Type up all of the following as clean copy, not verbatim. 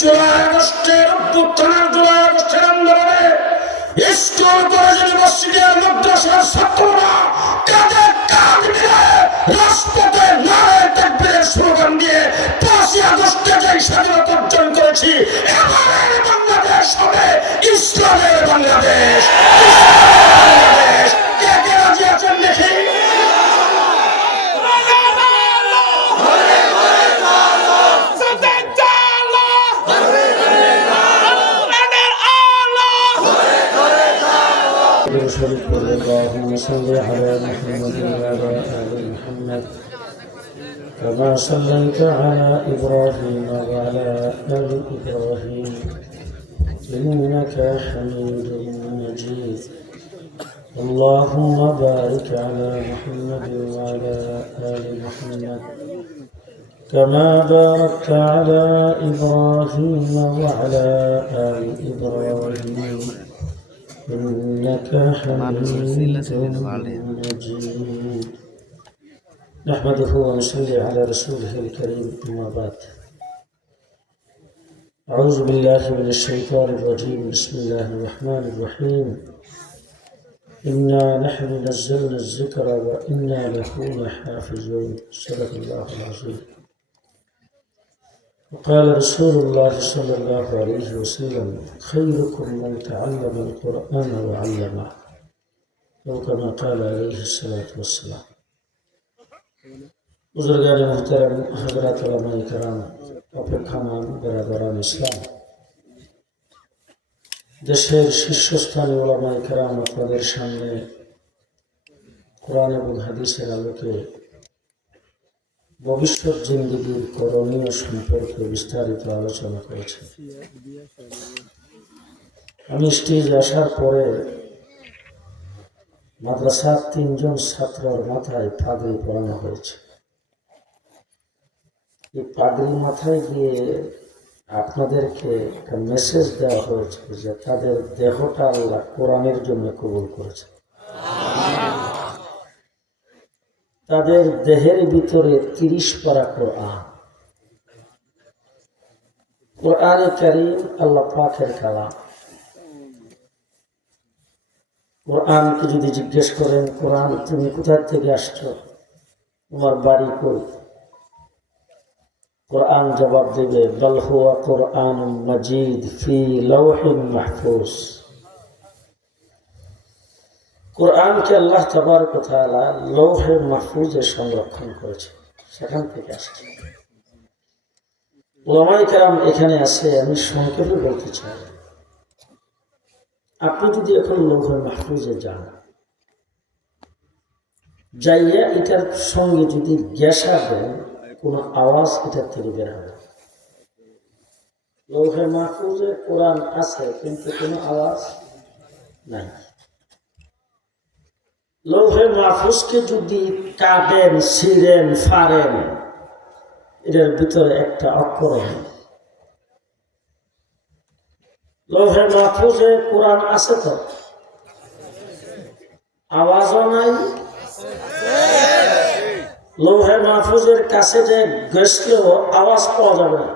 জুলাই আগস্টের অভ্যুত্থানের জুলাই আগস্টের আন্দোলনে স্কুল কলেজ ইউনিভার্সিটি মাদ্রাসার ছাত্ররা কাঁধে কাঁধ মিলে রাজপথে নারায়ে তাকবীরের স্লোগান দিয়ে ৫ই আগস্টে যে স্বাধীনতা অর্জন করেছি, এবারের বাংলাদেশ হবে ইসলামের বাংলাদেশ। কে কে রাজি আছেন দেখি? اللهم صل على محمد وعلى آل محمد كما صليت على إبراهيم وعلى آل إبراهيم إنك حميد مجيد. اللهم بارك على محمد وعلى آل محمد كما باركت على إبراهيم وعلى آل إبراهيم إنك حميد مجيد. نحمده ونصلي على رسوله الكريم. أما بعد، أعوذ بالله من الشيطان الرجيم. بسم الله الرحمن الرحيم. إنا نحن نزلنا الذكر وإنا له لحافظون. صدق الله العظيم. وقال رسول الله صلى الله عليه وسلم: خيركم من تعلم القرآن وعلمه، أو كما قال عليه الصلاة والسلام. बुजुर्गान मुहतरम, हजरत उलमाए किराम, অপেক্ষমান বেরাদারান ইসলাম, দেশের শীর্ষস্থানীয় উলামায়ে কেরাম আপনাদের সামনে কোরআন এবং হাদিসের আলোকে ভবিষ্যৎ জিন্দেগির করণীয় সম্পর্কে বিস্তারিত আলোচনা করেছে। আমি স্টেজে আসার পরে মাদ্রাসার ৩ জন ছাত্রের মাথায় পাগড়ি পরানো হয়েছে। এই পাগড়ি মাথায় গিয়ে আপনাদেরকে একটা মেসেজ দেওয়া হয়েছে যে তাদের দেহটা আল্লাহ কোরআনের জন্য কবুল করেছে। তাদের দেহের ভিতরে ৩০ পারা কোরআন। কোরআনে কারীম আল্লাহ পাকের কালাম। কোরআনকে যদি জিজ্ঞেস করেন, কোরআন তুমি কোথা থেকে আসছো, তোমার বাড়ি কই, কোরআন জবাব দেবে বাল হুয়া কোরআনুম মাজিদ ফি লাওহিন মাহফুজ। কোরআনকে আল্লাহ তাবারক ওয়া তাআলা লৌহে মাহফুজে সংরক্ষণ করেছে, সেখান থেকে আসছে। উলামায়ে কেরাম এখানে আছে, আমি সংক্ষেপে বলতে চাই। আপনি যদি এখন লৌহে মাহফুজে যান, যাইয়া এটার সঙ্গে যদি গ্যাসা দেন, কোনো আওয়াজ এটার থেকে বের হবে। লৌহে মাহফুজে কোরআন আছে কিন্তু কোনো আওয়াজ নাই। লৌহে মাহফুজকে যদি কাটেন, ছিঁড়েন, ফাড়েন, এটার ভিতরে একটা অক্ষর নেই। লৌহে মাহফুজে কোরআন আছে তো, আওয়াজও নাই। লৌহে মাহফুজের কাছে যে গেছলেও আওয়াজ পাওয়া যাবে না।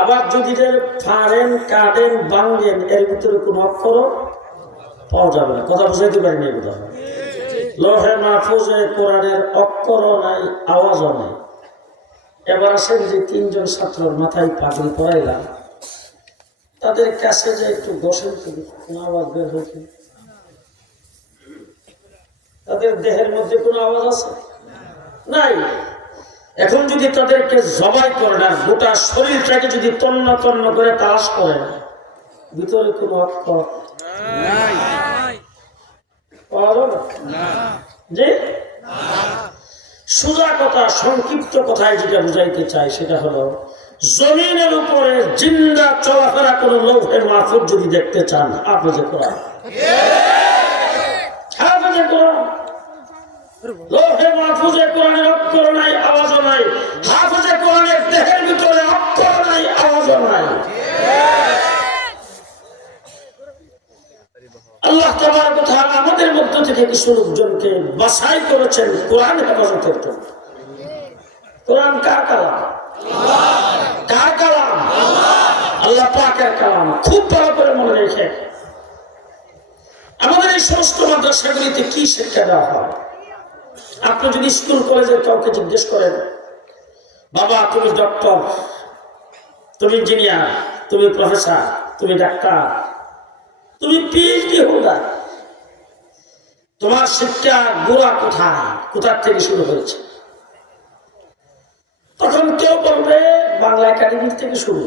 আবার যদি ফাড়েন, কাটেন, ভাঙেন, এর ভিতরে কোনো অক্ষরও পাওয়া যাবে না। কথা বুঝাইতে পারিনি এগুলো। লৌহে মাহফুজে কোরআনের অক্ষরও নাই, আওয়াজও নাই। এবার আসেন যে ৩ জন ছাত্রের মাথায় পাগড়ি পরাইলাম, তাদের কাছে যে একটু বসেন, কোনো আওয়াজ বের হয়েছে? তাদের দেহের মধ্যে কোনো আওয়াজ আছে? নাই। এখন যদি তাদেরকে জবাই করেন আর গোটা শরীরটাকে যদি তন্ন তন্ন করে তালাশ করেন, ভিতরে কোনো অক্ষর নাই। যে সোজা কথা, সংক্ষিপ্ত কথায় যেটা বুঝাইতে চাই সেটা হলো, জমিনের উপরে জিন্দা চলাফেরা কোনো লৌহে মাহফুজ যদি দেখতে চান, হাফেজে কোরআন, হাফেজে কোরআন। লৌহে মাহফুজে কোরআনের অক্ষর নাই, আওয়াজও নাই। হাফেজে কোরআনের দেহের ভিতরে অক্ষর নাই, আওয়াজও নাই। আল্লাহ তাবারক ওয়া তাআলা আমাদের মধ্য থেকে কিছু লোকজনকে বাছাই করেছেন কোরআন হেফাজতের জন্য। কোরআন কার কালাম? কার কালাম? আল্লাহ পাকের কালাম খুব ভালো করে মনে রেখে আমাদের এই সমস্ত মাদ্রাসাগুলিতে কি শিক্ষা দেওয়া হয়। আপনি যদি স্কুল কলেজে কাউকে জিজ্ঞেস করেন, বাবা তুমি ডক্টর, তুমি ইঞ্জিনিয়ার, তুমি প্রফেসর, তুমি ডাক্তার, তুমি পিএইচডি হোল্ডার, তোমার শিক্ষা গোড়া কোথায়, কোথা থেকে শুরু হয়েছে? তখন কেউ বলবে বাংলা একাডেমি থেকে শুরু,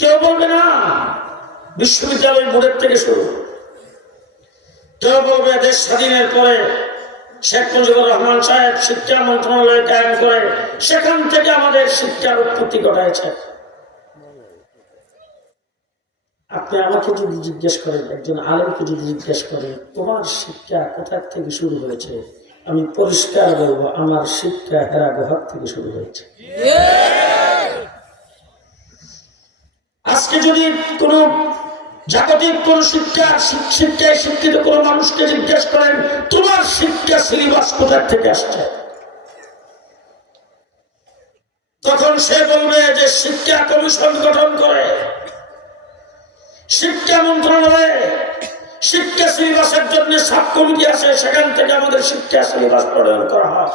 কেউ বলবে না বিশ্ববিদ্যালয় বোর্ডের থেকে শুরু, কেউ বলবে দেশ স্বাধীনের পরে শেখ মুজিবুর রহমান সাহেব শিক্ষা মন্ত্রণালয় কায়েম করে সেখান থেকে আমাদের শিক্ষার উৎপত্তি ঘটাইছে। আপনি আমাকে যদি জিজ্ঞেস করেন, একজন আলেমকে যদি জিজ্ঞেস করেন তোমার শিক্ষা কোথা থেকে শুরু হয়েছে, আমি পরিষ্কার বলবো আমার শিক্ষা হেরা গুহার থেকে শুরু হয়েছে। আজকে যদি কোন জাগতিক কোন শিক্ষায় শিক্ষিত কোন মানুষকে জিজ্ঞেস করেন তোমার শিক্ষা সিলেবাস কোথা থেকে আসছে, তখন সে বলবে যে শিক্ষা কমিশন গঠন করে, শিক্ষা মন্ত্রণালয়ে শিক্ষা সিলেবাসের জন্য সাব কমিটি আছে, সেখান থেকে আমাদের শিক্ষা সিলেবাস প্রণয়ন করা হয়।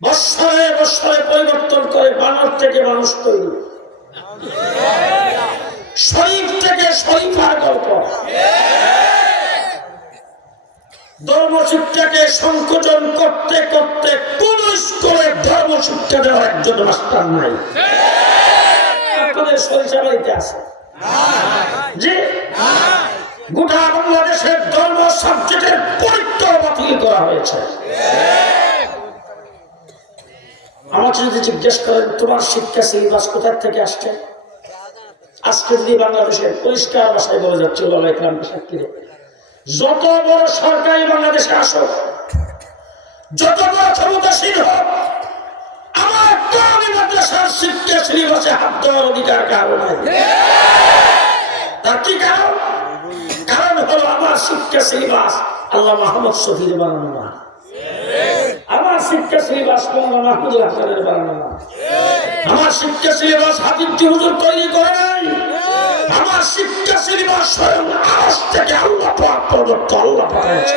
বৎসরে বৎসরে পরিবর্তন করে বানর থেকে মানুষ তৈরি, শরীফ থেকে শরীফার গল্প, ধর্মশিক্ষাকে সংকোচন করতে করতে কোন স্কুলে ধর্মশিক্ষা দেওয়ার একজন মাস্টার নাই। আপনাদের সরিষাবাড়িতে আছে যে গোটা বাংলাদেশের ধর্ম সাবজেক্টের পরীক্ষা বাতিল করা হয়েছে। আমাকে যদি জিজ্ঞেস করেন তোমার শিক্ষা সিলেবাস কোথা থেকে আসছে, আজকে যদি বাংলাদেশের পরিষ্কার ভাষায় বলে যাচ্ছে ওলামা ইকরামকে সাক্ষী রেখে, যত বড় সরকারি বাংলাদেশে আসো, যত বড় ক্ষমতাসীন হোক, আমার কোরআনী মাদ্রাসার শিক্ষা সিলেবাসে হাত দেওয়ার অধিকার কারো নাই। তার কি কারণ? কারণ হলো আমার শিক্ষা সিলেবাস আল্লাহ মাহমুদ শফির বানানো না, আমার শিক্ষা সিলেবাস মৌলানা মাহমুদুল হাসানের বানানো না, আমার শিক্ষা সিলেবাস হাফিজ হুজুর তৈরি করে নাই, আমার শিক্ষা সিলেবাস স্বয়ং আজ থেকে আল্লাহ পাক প্রদত্ত, আল্লাহ পাঠিয়েছে।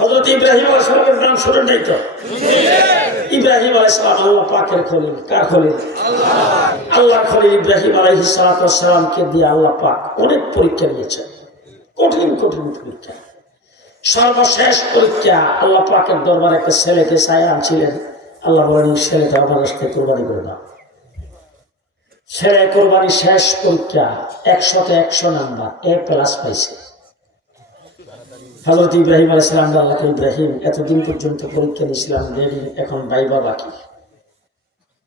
হযরত ইব্রাহিম আলাইহিস সালামের নাম শুনেন নাই তো? ইব্রাহিম আলাইহিস সালাম আল্লাহ পাকের খলিল। কার খলিল? আল্লাহর খলিল ইব্রাহিম আলাইহিস সালামকে দিয়ে আল্লাহ পাক অনেক পরীক্ষা নিয়েছেন, কঠিন কঠিন পরীক্ষা। সর্বশেষ পরীক্ষা আল্লাহ পাকের দরবারে একটা ছেলেকে ছায়া আনছিলেন। আল্লাহ বলেন ছেলেটা আমার রাস্তায় কোরবানি করে দাও। ছেলে কোরবানি শেষ পরীক্ষা 100-তে 100 নাম্বার, A+ পাইছে। হযরত ইব্রাহিম আলাইহিস সালাম আল্লাহকে, ইব্রাহিম এতদিন পর্যন্ত পরীক্ষা নিয়েছিলাম, রেডি, এখন বাইবা বাকি।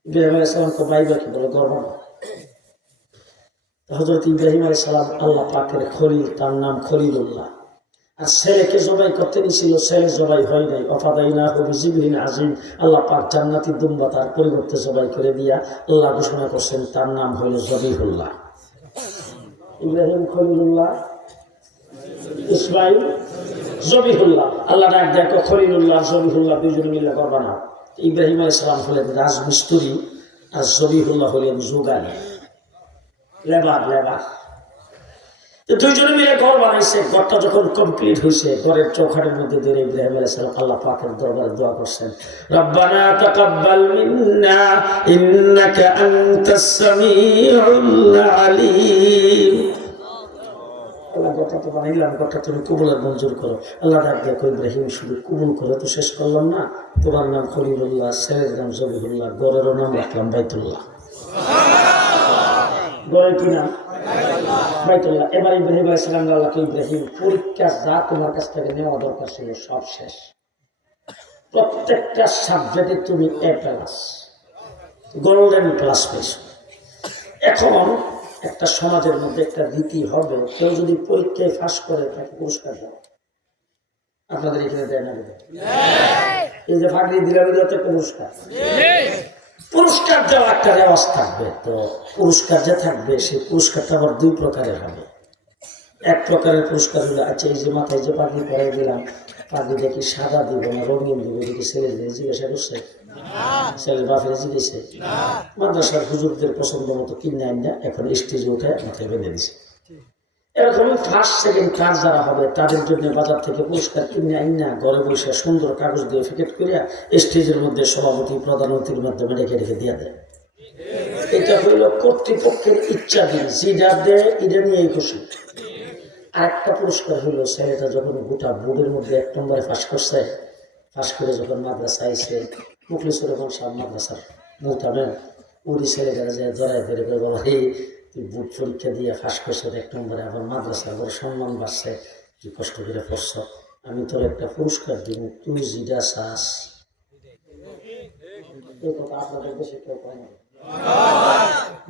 ইব্রাহিম আলাইহিস সালামকে বাইবা কি বলে? গর্ব না। হযরত ইব্রাহিম আলাইহিস সালাম আল্লাহ পাকের খলিল, তার নাম খলিলুল্লাহ। আর ছেলেকে জবাই করতে নিয়েছিল, ছেলে জবাই হয় নাই। অফাদাইনাহু বিযিবহিন আযীম, আল্লাহ পাক জান্নাতি দুম্বা তার পরিবর্তে জবাই করে দিয়া আল্লাহ ঘোষণা করছেন তার নাম হলো জবিহুল্লাহ। ইব্রাহিম খলিলুল্লাহ, ইসমাইল জবিহুল্লাহ। আল্লাহ ডাক দেখো খলিলুল্লাহ জবিহুল্লাহ দুইজনে মিলে করবা না। ইব্রাহিম আলাইহিস সালাম হলেন রাজমিস্ত্রি আর জবিহুল্লাহ হলেন যোগালী, লেবার। দুইজনে মিলে ঘর বানাইছে। ঘরটা যখন কমপ্লিট হয়েছে, ঘরের চৌখাটের মধ্যে ধরে ইব্রাহিম আলাইহিস সালাম আল্লাহ পাকের দরবারে দোয়া করছেন, রব্বানা তাকাব্বাল মিন্না ইন্নাকা আনতাস সামিউল আলিম। আল্লাহ ঘরটা তো বানাইলাম, ঘরটা তুমি কবুলের মঞ্জুর করো। আল্লাহ ডাক দেখো ইব্রাহিম শুধু কবুল করে তো শেষ করলাম না, তোমার নাম খলিলুল্লাহ, ছেলের নাম জবিহুল্লাহ, ঘরেরও নাম রাখলাম বাইতুল্লাহ। ঘরের কি নাম? বাইতুল্লাহ। এবার ইব্রাহিম আলাইহিস সালাম আল্লাহকে, ইব্রাহিম পরীক্ষা যা তোমার কাছ থেকে নেওয়া দরকার ছিল সব শেষ, প্রত্যেকটা সাবজেক্টে তুমি A+, গোল্ডেন প্লাস পেয়েছ। এখন একটা সমাজের মধ্যে একটা রীতি হবে, কেউ যদি পরীক্ষায় পাস করে তাকে পুরস্কার দেয়। আপনাদের এখানে দেয় না? এই যে ফাঁকি দিলাম, এটা পুরস্কার। পুরস্কার দেওয়া একটা রেওয়াজ থাকবে। তো পুরস্কার যে থাকবে সেই পুরস্কারটা আবার দুই প্রকারের হবে। এক প্রকারের পুরস্কার হলো, আচ্ছা এই যে মাথায় যে পাগড়ি পরাই দিলাম, পাগড়িটা কি সাদা দিব না রঙিন দিব, এদিকে ছেলে জিজ্ঞাসা করছে ছেলের বাপের জিজ্ঞেসে মাদ্রাসার হুজুরদের পছন্দ মতো কিনে আইন না এখন স্টেজে উঠে মাথায় বেঁধে দিছে। এরকম ফার্স্ট সেকেন্ড কাজ যারা হবে তাদের জন্য বাজার থেকে পুরস্কার কিনে আইন না ঘরে বসে সুন্দর কাগজ দিয়ে ফিকেট করিয়া স্টেজের মধ্যে সভাপতি প্রধানমন্ত্রীর মাধ্যমে রেখে রেখে দিয়ে দেয়। এটা হইল কর্তৃপক্ষের ইচ্ছা দিন, যেটা দেয় এটা নিয়েই খুশি। আরেকটা পুরস্কার হইল ছেলেটা যখন গোটা বোর্ডের মধ্যে 1 নম্বরে পাস করছে, পাস করে যখন মাদ্রাসা আইসে মুখলিসুর রহমান সাহেব মাদ্রাসার মোহতামেম ওই ছেলেটা যে জড়াই ধরে করে বাবা হে তুই বোর্ড পরীক্ষা দিয়ে পাস করছে 1 নম্বরে, আবার মাদ্রাসার বড় সম্মান বাড়ছে, তুই কষ্ট করে পড়ছ, আমি তোর একটা পুরস্কার দিব, তুই যেটা চাস। এই কথা আপনাদের দেশে কেউ পায় না।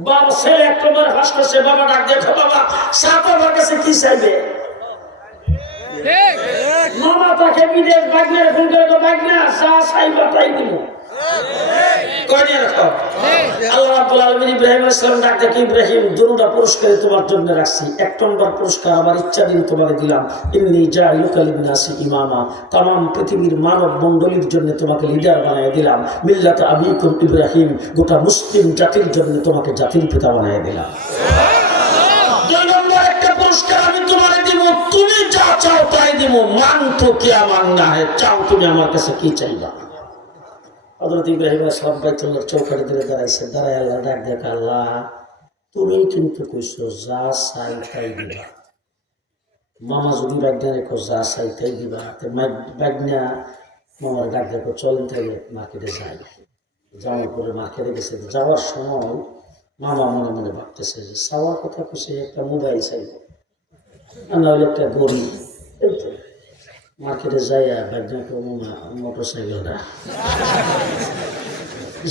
বাবা ছেলে 1 নম্বরে পাস করছে, বাবা ডাক দেখো বাবা সাত আমার কাছে কি চাইবে? মামা তাকে বিদেশ বাগনের ফোন করে বাগনা যা চাইবা তাই দিব। আল্লাহ রাব্বুল আলামিন ইব্রাহিম আলাইহিস সালাম ডাক দেখে ইব্রাহিম দুটা পুরস্কার তোমার জন্য রাখছি। 1 নম্বর পুরস্কার আমার ইচ্ছা দিন তোমাকে দিলাম, ইন্নী জাইলুকা লিন-নাসি ইমামা, तमाम পৃথিবীর মানব মণ্ডলীর জন্য তোমাকে লিডার বানিয়ে দিলাম। মিল্লাত আবিকুম ইব্রাহিম, গোটা মুসলিম জাতির জন্য তোমাকে জাতির পিতা বানিয়ে দিলাম। 2 নম্বর একটা পুরস্কার আমি তোমাকে দিব, তুমি যা চাও তাই দিব, মান তো কিয়া মাননা है, চাও তুমি আমার কাছে কি চাইবা। হযরত ইব্রাহিম আলাইহিস সালাম বাইতুল্লাহর চৌকাঠে ধরে দাঁড়াইছে, দাঁড়ায় আল্লাহ ডাক দেখ, আল্লাহ তুমি কিন্তু কইছো যা চাই তাই দিবা। মামা যদি বাগনা রেখো যা চাই তাই দিবা, বাগনা মামার ডাক দেখো চলেন থেকে মার্কেটে যাই। যাওয়ার পরে মার্কেটে গেছে, যাওয়ার সময় মামা মনে মনে ভাবতেছে যে চাওয়ার কথা কইছে একটা মোবাইল চাইব না হলে একটা গড়ি। এই তো মার্কেটে যাইয়া বাগনাকে মোটর সাইকেলটা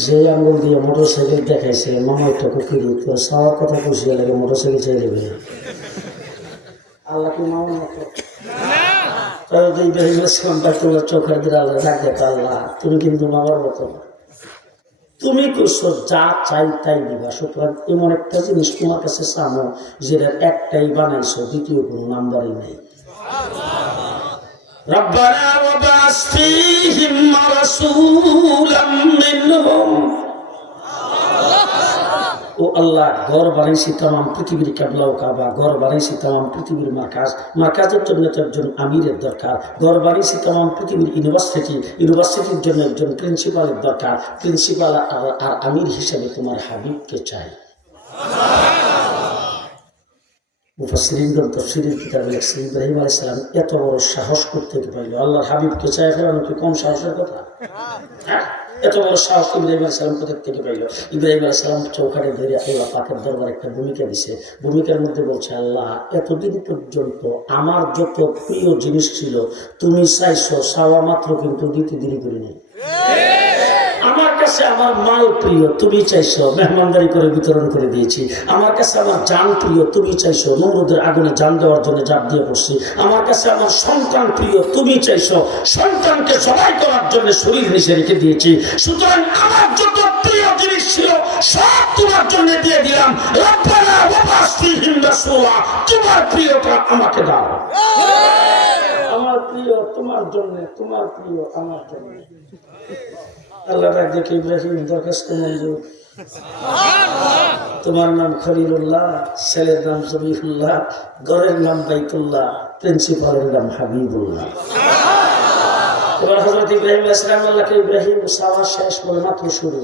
যে আঙ্গুল দিয়ে মোটর সাইকেল দেখাইছে, মামা একটা কুকির চাওয়ার কথা কইছে লাগে মোটর সাইকেল চাই দেবে। আল্লাহ কি মামা মতো চোখের দিকে আল্লাহ ডাক দেখো, আল্লাহ তুমি কিন্তু মামার মতো, তুমি কইছো যা চাই তাই দিবা। সুতরাং এমন একটা জিনিস তোমার কাছে চানো যেটা একটাই বানাইছো, দ্বিতীয় কোনো নাম্বারই নেই। রব্বানা ওয়াবাস ফীহিম রাসূলাম মিনহুম, ও আল্লাহ ঘর বানাইছি তাম পৃথিবীর কাবলা ও কাবা, ঘর বানাইছি তাম পৃথিবীর মার্কাজ, মার্কাজের জন্য তো একজন আমিরের দরকার, ঘর বানাইছি তাম পৃথিবীর ইউনিভার্সিটি, ইউনিভার্সিটির জন্য একজন প্রিন্সিপালের দরকার, প্রিন্সিপাল আর আমির হিসেবে তোমার হাবিবকে চাই। মুফাসসিরিনগণ তাফসীরের কিতাবে লিখছেন ইব্রাহিম আলাইহিস সালাম এত বড় সাহস করতে পারল, আল্লাহর হাবিবকে চাই ফেরানো কি কম সাহসের কথা? এত বড় সাহস ইব্রাহিম আলাইহিস সালাম কোথা থেকে পাইল? ইব্রাহিম আলাইহিস সালাম চৌকাঠে ধরে আল্লাহ পাকের দরবারে একটা ভূমিকা দিছে, ভূমিকার মধ্যে বলছে, আল্লাহ এতদিন পর্যন্ত আমার যত প্রিয় জিনিস ছিল তুমি চাইছো, চাওয়া মাত্র কিন্তু দিতে দেরি করিনি। আমার কাছে আমার মাল প্রিয়, তুমি চাইছো, মেহমানদারি করে বিতরণ করে দিয়েছি। আমার কাছে আমার জান প্রিয়, তুমি চাইছো, নমরুদের আগুনে জান দেওয়ার জন্য জাপ দিয়ে পড়ছি। আমার কাছে আমার সন্তান প্রিয়, তুমি চাইছো, সন্তানকে সবাই করার জন্য শরীর নিচে রেখে দিয়েছি। সুতরাং আমার যত প্রিয় জিনিস ছিল সব তোমার জন্য দিয়ে দিলাম। রব্বানা ওয়াবাস ফীহিম রাসূলা, তোমার প্রিয়টা আমাকে দাও। আমার প্রিয় তোমার জন্য, তোমার প্রিয় আমার জন্য। আল্লাহ ডাক দেখে ইব্রাহিম দরখাস্ত মঞ্জুর। তোমার নাম খলিলুল্লাহ, ছেলের নাম জবিহুল্লাহ, ঘরের নাম বাইতুল্লাহ, প্রিন্সিপালের নাম হাবিবুল্লাহ। এবার হযরত ইব্রাহিম আলাইহিস সালাম আল্লাহকে ইব্রাহিম সাওয়া শেষ বলে মাত্র শুরু,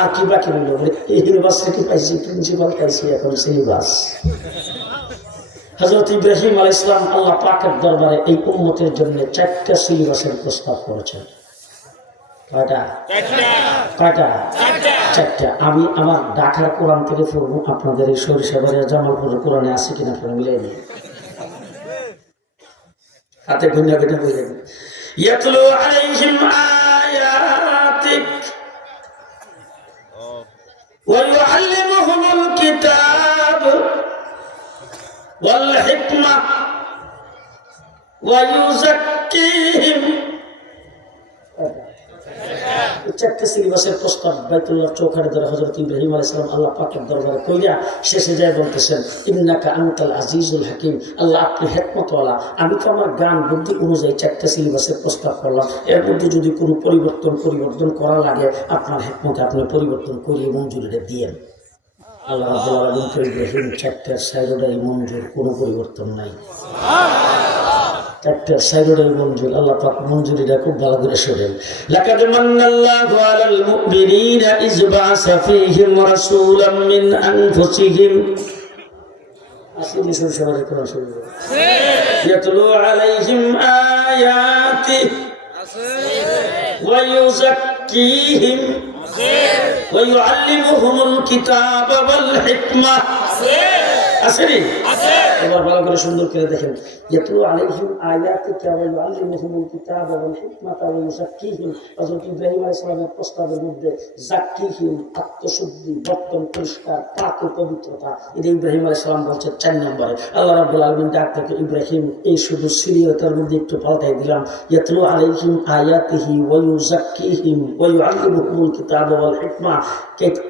আর কি বাকি রইল? এই ইউনিভার্সিটি পাইছি, প্রিন্সিপাল পাইছি, এখন সিলেবাস। হযরত ইব্রাহিম আলাইহিস সালাম আল্লাহ পাকের দরবারে এই উম্মতের জন্য 4টা সিলেবাসের প্রস্তাব করেছেন। কয়টা? 4টা। আমি আমার ঢাকার কোরআন থেকে পড়বো, আপনাদের এই সরিষাবাড়িয়া জামালপুরের কোরআনে আছে কিনা আপনারা মিলাই নিন, হাতে গুণা গুণা বলে দিন। ইয়াতলু আলাইহিম আয়াতিক ওয়া ইউআল্লিমুহুমুল কিতাব ওয়াল হিকমা ওয়া ইউযাক্কিহিম। চারটে সিলেবাসের প্রস্তাব বাইতুল্লাহ চৌখানে ধরে হযরত ইব্রাহিম আলাইহিস সালাম আল্লাহ পাকের দরবারে কইরা শেষে যায় বলতেছেন ইন্নাকা আনতাল আজিজুল হাকিম, আল্লাহ আপনি হিকমতওয়ালা। আমি তো আমার জ্ঞান বুদ্ধি অনুযায়ী চারটে সিলেবাসের প্রস্তাব করলাম, এর মধ্যে যদি কোনো পরিবর্তন করা লাগে আপনার হিকমতে আপনি পরিবর্তন করিয়ে মঞ্জুরিটা দিয়েন। আল্লাহ রাব্বুল আলামিন কই ইব্রাহিম চারটার সাইডটাই মঞ্জুর, কোনো পরিবর্তন নাই। চারটার সাইডটাই মঞ্জুর, আল্লাহ পাক মঞ্জুরিটা খুব ভালো করে শোনেন। লাকাদ মান্নাল্লাহু আলাল মুমিনিনা ইয বাআসা ফীহিম রাসূলাম মিন আনফুসিহিম আসিলি সরসরে কোরআন শরীফ ইয়াতলু আলাইহিম আয়াতিহি ওয়া ইউযাক্কিহিম ওয়া ইউআল্লিমুহুমুল কিতাবা ওয়াল হিকমা। আসেনি? এবার ভালো করে সুন্দর করে দেখেন, ইয়াতলু আলাইহিম আয়াতিকা ওয়া ইউআল্লিমুহুমুল কিতাবা ওয়াল হিকমাতা ওয়া ইউযাক্কিহিম। হযরত ইব্রাহিম আলাইহিস সালামের প্রস্তাবের মধ্যে যাক্কিহিম আত্মশুদ্ধি, বর্তন পরিষ্কার, পাক ও পবিত্রতা, এটা ইব্রাহিম আলাইহিস সালাম বলছে 4 নম্বরে। আল্লাহ রাব্বুল আলামিন ডাক থেকে ইব্রাহিম এই শুধু সিরিয়াতের মধ্যে একটু পাল্টাই দিলাম, ইয়াতলু আলাইহিম আয়াতিহি ওয়া ইউযাক্কিহিম ওয়া ইউআল্লিমুহুমুল কিতাবা ওয়াল হিকমা।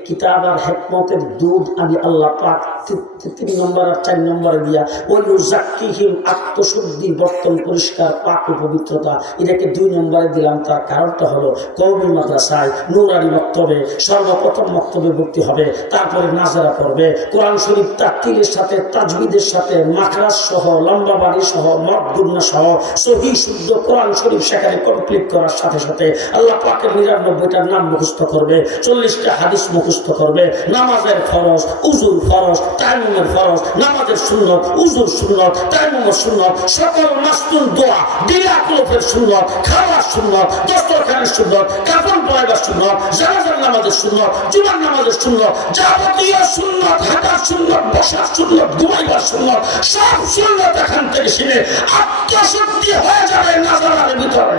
কিতাব আর হিকমতের দুধ আমি আল্লাহ পাক 3 নম্বর আর 4 নম্বরে দিয়া ওই ইউযাক্কিহিম আত্মশুদ্ধি, বর্তন পরিষ্কার, পাক ও পবিত্রতা, এটাকে 2 নম্বরে দিলাম। তার কারণটা হলো কওমি মাদ্রাসায় নুরানি মক্তবে সর্বপ্রথম মক্তবে ভর্তি হবে, তারপরে নাজারা পড়বে, কোরআন শরীফ তারতিলের সাথে তাজবিদের সাথে মাখরাজ সহ লম্বা বাড়ি সহ মদগুন্না সহ সহি শুদ্ধ কোরআন শরীফ সেখানে কমপ্লিট করার সাথে সাথে আল্লাহ পাকের 99টার নাম মুখস্থ করবে, 40টা হাদিস মুখস্থ করবে, নামাজের ফরজ, উজুর ফরজ, তায়াম্মুমের ফরজ, নামাজের সুন্নত, উজুর সুন্নত, তায়াম্মুমের সুন্নত, সকল মাসনুন দোয়া, দিলা কুলফের সুন্নত, খাওয়ার সুন্নত, দস্তরখানের সুন্নত, কাফন পরাইবার সুন্নত, জানাজার নামাজের সুন্নত, জুমার নামাজের সুন্নত, যাবতীয় সুন্নত, হাঁটার সুন্নত, বসার সুন্নত, ঘুমাইবার সুন্নত, সব সুন্নত এখান থেকে শিখে আত্মশুদ্ধি হয়ে যাবে নাজারের ভিতরে।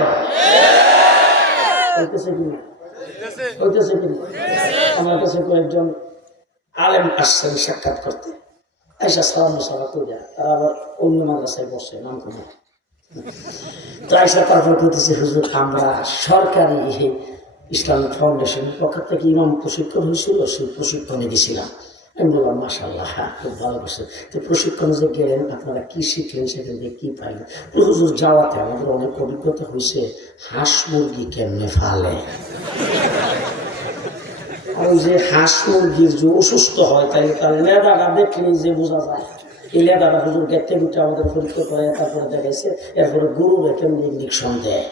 আমার কাছে কয়েকজন আলেম আসছেন সাক্ষাৎ করতে, আইসা সালাম মুসাফা করিয়া তারা আবার অন্য মাদ্রাসায় বসে নাম করে। তো আইসা তারপর করতেছে হুজুর আমরা সরকারি ইসলামিক ফাউন্ডেশনের পক্ষ থেকে ইমাম প্রশিক্ষণ হয়েছিল, সেই প্রশিক্ষণে গেছিলাম। আমি বললাম মাশাআল্লাহ, হ্যাঁ খুব ভালো করছে। তো প্রশিক্ষণে যে গেলেন আপনারা কি শিখলেন, সেখান থেকে কী পাইলেন? হুজুর যাওয়াতে আমাদের অনেক অভিজ্ঞতা হয়েছে হাঁস মুরগি কেমনে ফালে, আর ওই যে হাঁস মুরগির যে অসুস্থ হয় তাই তার লেদাটা দেখলেই যে বোঝা যায়। এই লেদাটা হুজুর গেটে গুটে আমাদের পরীক্ষা করে তারপরে দেখাইছে, এরপরে গরুরে কেমনি ইঞ্জেকশন দেয়।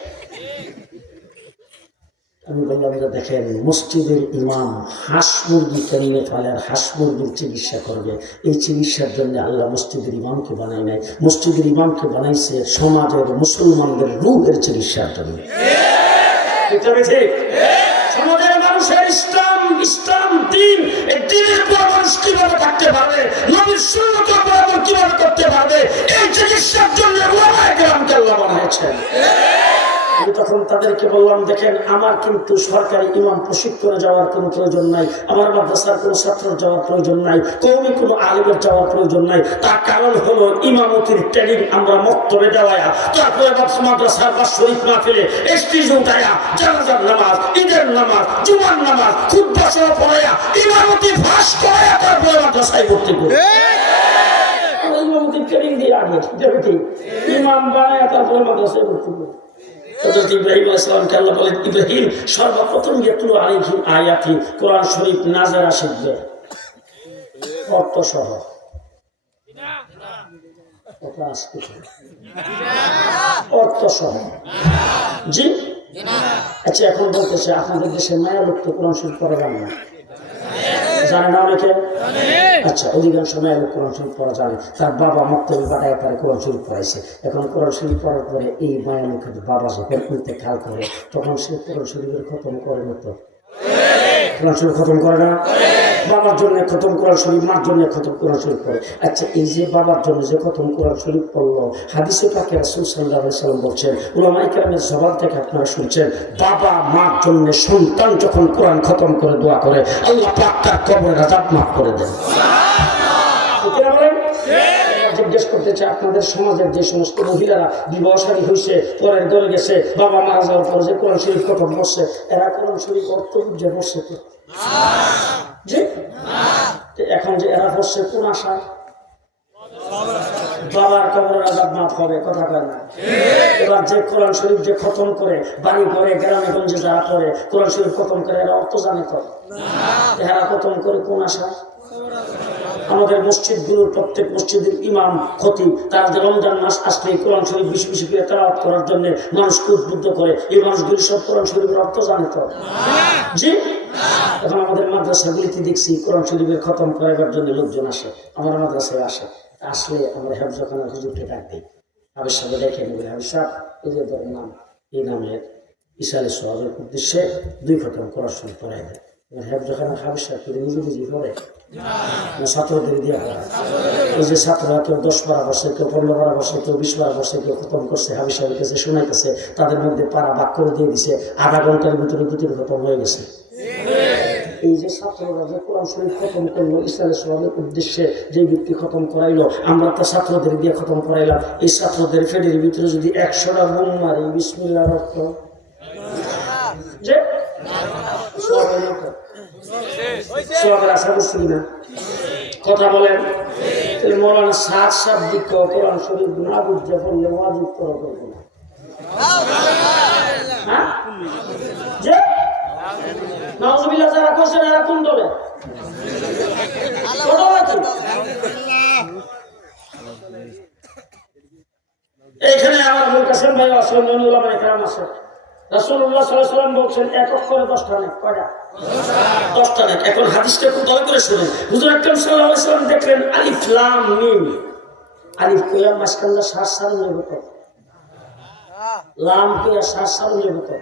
আমি বললাম যে দেখেন মসজিদের ইমাম হাঁস মুরগি কেমনে ফালে আর হাঁস মুরগির চিকিৎসা করবে, এই চিকিৎসার জন্য আল্লাহ মসজিদের ইমামকে বানাই নাই, মসজিদের ইমামকে বানাইছে সমাজের মুসলমানদের রূহের চিকিৎসার জন্য। সমাজের মানুষের ইসলাম দিন, এই দিনের পর মানুষ কিভাবে থাকতে পারবে, নবীর সুন্নতের পর কিভাবে করতে পারবে, এই চিকিৎসার জন্য ওলামায়ে কেরামকে আল্লাহ বানিয়েছেন। আমি তখন তাদেরকে বললাম দেখেন আমার কিন্তু সরকারি ইমাম প্রশিক্ষণে যাওয়ার কোনো প্রয়োজন নাই, আমার মাদ্রাসার কোনো ছাত্রের যাওয়ার প্রয়োজন নাই, কওমি কোনো আলিমের যাওয়ার প্রয়োজন নাই। তার কারণ হলো ইমামতির ট্রেনিং আমরা মক্তবে দেওয়ায়া, তারপরে মাদ্রাসার বা শরীফ মাহফিলে স্টেজ উঠায়া জানাজার নামাজ, ঈদের নামাজ, জুমার নামাজ, খুতবা সহ পড়ায়া ইমামতি ফাঁস করায়া তারপরে মাদ্রাসায় ভর্তি করি। ইমামতির ট্রেনিং দিয়ে আগে ইমাম বানায়া তারপরে মাদ্রাসায় ভর্তি করি। হযরত ইব্রাহিম আলাইহিস সালামকে আল্লাহ বলেন ইব্রাহিম সর্বপ্রথম ইয়াতলু আলাইহিম আয়াতি, কোরআন শরীফ নাজারা শিখবে অর্থ সহ। অর্থ সহ জি। আচ্ছা এখন বলতেছে আপনাদের দেশে মায়া লোক তো কোরআন শরীফ পড়া যাবে না, জানে না অনেকে? আচ্ছা অধিকাংশ মায়া লোক কোরআন শরীফ পড়া জানে, তার বাবা মক্তবে পাঠায় তারা কোরআন শরীফ পড়াইছে। এখন কোরআন শরীফ পড়ার পরে এই মায়া লোকের বাবা যখন ইন্তেকাল করে তখন সে কোরআন শরীফের খতম করে না, তো কোরআন শরীফ খতম করে না? বাবার জন্য খতম কোরআন শরীফ, মার জন্য খতম কোরআন শরীফ পড়ে। আচ্ছা এই যে বাবার জন্য যে খতম কোরআন শরীফ পড়লো, হাদিসে পাকে রাসূল সাল্লাল্লাহু আলাইহি ওয়াসাল্লাম বলছেন, উলামায়ে কেরামের জবান থেকে আপনারা শুনছেন, বাবা মার জন্য সন্তান যখন কোরআন খতম করে দোয়া করে আল্লাহ পাক তার কবরের আযাব মাফ করে দেন। জিজ্ঞেস করতে চাই, আপনাদের সমাজের যে সমস্ত মহিলারা বিবাহসারী হয়েছে, পরের ঘরে গেছে, বাবা মারা যাওয়ার পর যে কোরআন শরীফ খতম করছে, এরা কোরআন শরীফ অর্থ বুঝে পড়ছে তো? জি। এখন যে এরা পড়ছে কোন আশা? বাবার কবরের আযাব মাফ হবে, কথা কয় না? এবার যে কোরআন শরীফ যে খতম করে বাড়ি ঘরে গ্রামে গঞ্জে যারা পড়ে কোরআন শরীফ খতম করে, এরা অর্থ জানে তো? এরা খতম করে কোন আশা? আমাদের মসজিদগুলোর প্রত্যেক মসজিদের ইমাম খতিব তারা যে রমজান মাস আসলে কোরআন শরীফ বেশি বেশি করে তেলাওয়াত করার জন্য মানুষকে উদ্বুদ্ধ করে, এই মানুষগুলি সব কোরআন শরীফের অর্থ জানে তো? জি। এখন আমাদের মাদ্রাসাগুলিতে দেখছি কোরআন শরীফের খতম করাবার জন্য লোকজন আসে, আমার মাদ্রাসায় আসলে আমরা হেফজখানার হুজুরকে ডাক দিই, আবের সাথে দেখে নেবে আবের সাহেব এই যে ধরেন নাম, এই নামের ইসালে সোহাবের উদ্দেশ্যে 2 খতম কোরআন শরীফ পড়াই দেয়। হেফজখানা হাবের সাহেব নিজে নিজে পড়ে না ছাত্রদের দিয়ে হয়? এই যে ছাত্ররা কেউ 10-12 বছর, কেউ 15-12 বছর, কেউ 20-12 বছর কেউ খতম করছে, হাবি সাহেবের কাছে শোনাইতেছে, তাদের মধ্যে পাড়া ভাগ করে দিয়ে দিছে, আধা ঘন্টার ভিতরে 2-3 খতম হয়ে গেছে। এই যে ছাত্ররা যে কোরআন শরীফ খতম করলো ইসলামের সমাজের উদ্দেশ্যে, যে ব্যক্তি খতম করাইলো, আমরা তো ছাত্রদের দিয়ে খতম করাইলাম, এই ছাত্রদের ফেডের ভিতরে যদি 100টা বোম মারি বিসমিল্লাহর অর্থ যে সবের আশা করছি না? কথা বলেন। তাহলে মৌলানা সাত দিক কোরআন শরীফ না বুঝতে পারলে ওয়াজিব করা করবো না। হ্যাঁ যে নাউজুবিল্লাহ যারা করছেন এরা কোন দলে? এইখানে আমার মুল কাসেম ভাই আসেন, ওলামায়ে কেরাম আছে। রাসূলুল্লাহ সাল্লাল্লাহু আলাইহি ওয়াসাল্লাম বলছেন এক অক্ষরে 10টা নেক। কয়টা? 10টা নেক। এখন হাদিসটা খুব ভালো করে শুনুন। হুজুর আকরাম সাল্লাল্লাহু আলাইহি ওয়াসাল্লাম দেখলেন আলিফ লাম মিম, আলিফ কইয়া মাঝখানটা শ্বাস ছাড়ুন যাবে তো, লাম কইয়া শ্বাস ছাড়ুন যাবে তো,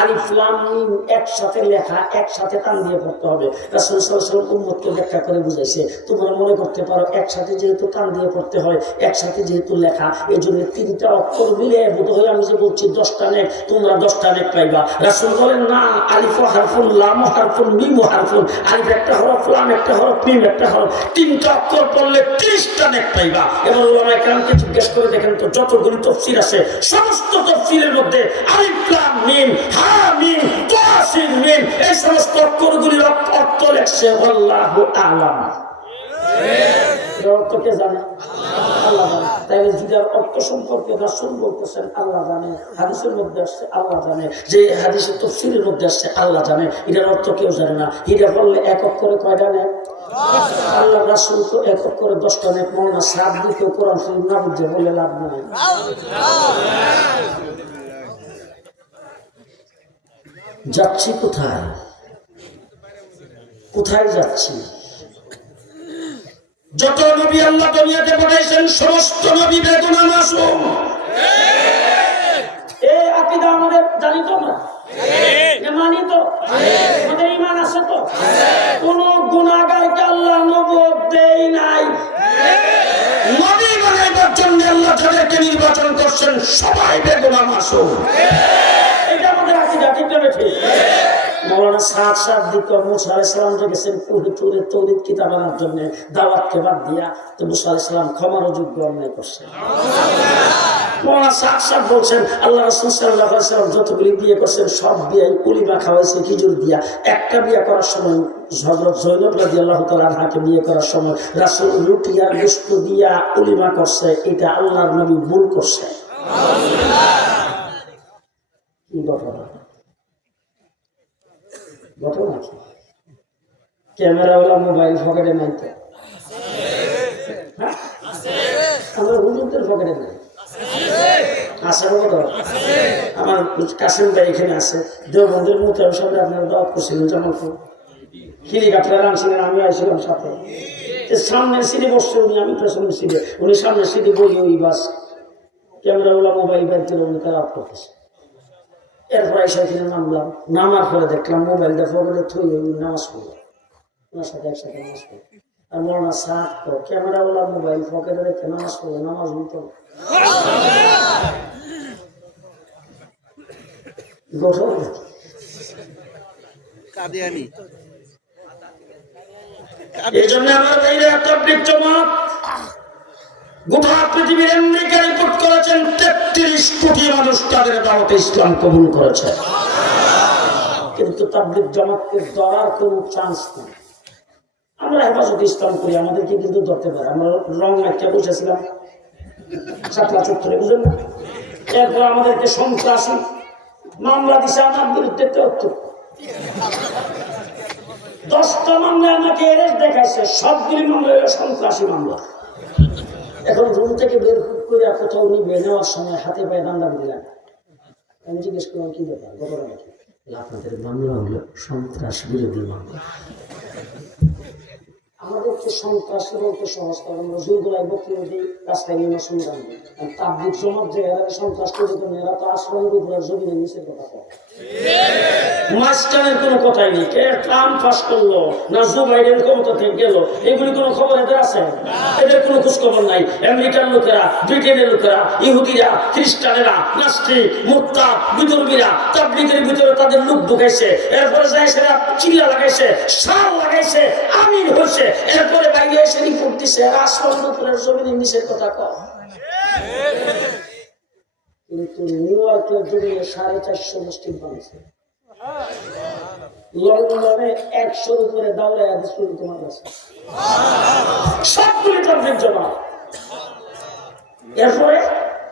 আলিফ লাম মিম একসাথে লেখা, একসাথে টান দিয়ে পড়তে হবে। রাসূল সাল্লাল্লাহু আলাইহি ওয়াসাল্লাম উম্মতকে ব্যাখ্যা করে বুঝাইছে, তোমরা মনে করতে পারো একসাথে যেহেতু টান দিয়ে পড়তে হয়, একসাথে যেহেতু লেখা, এই জন্য 3টা অক্ষর মিলে বোধহয় আমি যে বলছি 10টা নেক, তোমরা 10টা নেক পাইবা। রাসূল বলেন না, আলিফ হারফুন, লাম হারফুন, মিম হারফুন, আলিফ একটা হরফ, লাম একটা হরফ, মিম একটা হরফ, 3টা অক্ষর পড়লে 30টা নেক পাইবা। এবার ওলামায়ে কেরামকে জিজ্ঞেস করে দেখেন তো, যতগুলি তাফসীর আছে সমস্ত তাফসীরের মধ্যে আলিফ লাম মিম হা মিম তাসিন মিম এই সমস্ত অক্ষরগুলির অর্থ লেখছে আল্লাহু আ'লাম। এর অর্থ কে জানে? আল্লাহ জানে। তাই যেটার অর্থ সম্পর্কে রাসূল বলতেছেন আল্লাহ জানে, হাদিসের মধ্যে আসছে আল্লাহ জানে, যে হাদিসের তাফসীরের মধ্যে আসছে আল্লাহ জানে, এটার অর্থ কেউ জানে না। এটা বললে এক অক্ষরে কয়টা নেক? আল্লাহ রাসূল তো এক অক্ষরে 10টা নেক। মৌলানা সাদ দিকে কোরআন শরীফ না বুঝে বলে লাভ নাই। যাচ্ছি কোথায়? কোথায় যাচ্ছি? যত নবী আল্লাহ দুনিয়াতে পাঠাইছেন সমস্ত নবী বেগুনা মাসুম। এই আকীদা আমাদের জানি তো আমরা? মানি তো? আমাদের ঈমান আছে তো? কোন গুনাহগারকে আল্লাহ নবুয়ত দেই নাই। নবী বানাইবার জন্য আল্লাহ যাদেরকে নির্বাচন করছেন সবাই বেগুনা মাসুম। এটা আমাদের আকীদা, ঠিক না ঠিক? মৌলানা সাদ দিক মুসা আলাইহিস সালাম যে গেছেন কুহুরে তৌহিদ কিতাব আনার জন্য, দাওয়াতকে বাদ দিয়া, তো মুসা আলাইহিস সালাম ক্ষমার যোগ্য অন্যায় করছেন। মৌলানা সাদ বলছেন আল্লাহ রাসূল সাল্লাল্লাহু আলাইহি ওয়াসাল্লাম যতগুলি বিয়ে করছেন সব বিয়ে কুলিমা খাওয়াইছে খেজুর দিয়া। একটা বিয়ে করার সময় হযরত জয়নব রাদিয়াল্লাহু তাআলা আনহাকে বিয়ে করার সময় রাসূল রুটি আর গোশত দিয়া কুলিমা করছে, এটা আল্লাহর নবী ভুল করছে। কি ঘটনা? ঘটনা কি? ক্যামেরাওয়ালা মোবাইল পকেটে নাই তো? আমরা হুজুরদের পকেটে নাই আছে? আমার কাসেম ভাই এখানে আছে, দেওবন্দের মুতার সামনে আপনারা দাওয়াত করছিলেন, জামালপুর হেলিকপ্টার আনছিলেন, আমি আইছিলাম সাথে। সামনের সিটে বসছে উনি, আমি পেছনের সিটে, উনি সামনের সিটে বই ওই বাস ক্যামেরাওয়ালা মোবাইল বের করে উনি তারা আপ করতেছে। এরপর এসে এখানে নামলাম, নামার পরে দেখলাম মোবাইলটা পকেটে থই নামাজ পড়লাম, ওনার সাথে একসাথে নামাজ পড়লাম। আর মৌলানা সাদ তো ক্যামেরাওয়ালা মোবাইল পকেটে রেখে নামাজ পড়লো, নামাজ হইতো এই জন্য আমার ভাইরা তাবলীগ জামাত গোটা পৃথিবীর আমেরিকা রিপোর্ট করেছেন ৩৩ কোটি মানুষ তাদের দাওয়াতে ইসলাম কবুল করেছে, কিন্তু তাবলীগ জামাতকে ধরার কোনো চান্স নেই। আমরা হেফাজত ইসলাম করি, আমাদেরকে কিন্তু ধরতে পারে। আমরা রং একটা বসেছিলাম শাপলা চত্বরে, বুঝলেন না? এরপর আমাদেরকে সন্ত্রাসী মামলা দিছে আমার বিরুদ্ধে ৭৩। 10টা মামলা আমাকে এরেস্ট দেখাইছে, সবগুলি মামলা হলো সন্ত্রাসী মামলা। এখন রুম থেকে বের করে কোথাও নিয়ে নেওয়ার সময় হাতে পায়ে ডান্ডা দিলাম। আমি জিজ্ঞেস করলাম কি ব্যাপার, ঘটনা নাকি? আপনাদের মামলা হলো সন্ত্রাস বিরোধী মামলা। আমাদেরকে সন্ত্রাসী বলতে সহজ, কারণ আমরা জুলগুলাই বক্তব্য দিই, রাস্তায় নিয়ে সংগ্রাম দিই। তাবলীগ জামাত যে এরা সন্ত্রাস করে দেন, এরা তো আসলের উপরে জমিনের নিচের কথা কয়, মাঝখানের কোনো কথাই নেই। কে ট্রাম্প পাস করলো না জো বাইডেন ক্ষমতা থেকে গেল, এগুলি কোনো খবর এদের আছে? এদের কোনো খোঁজ খবর নাই। আমেরিকার লোকেরা, ব্রিটেনের লোকেরা, ইহুদিরা, খ্রিস্টানেরা, নাস্তিক, মুরতাদ, বিধর্মীরা তাবলীগের ভিতরে তাদের লোক ঢুকাইছে। এরপরে যায় সেরা চিল্লা লাগাইছে, সাল লাগাইছে, আমির হয়েছে। এরপরে বাইরে এসে রিপোর্ট দিছে আসমানের উপরের জমিনের নিচের কথা কয়। কিন্তু নিউ ইয়র্কের জমিনে 450 মুসলিম বানিয়েছে, লন্ডনে 100-র উপরে দাওরায়ে হাদিস তোমার কাছে সবগুলি তাবলীগ জামাত। এরপরে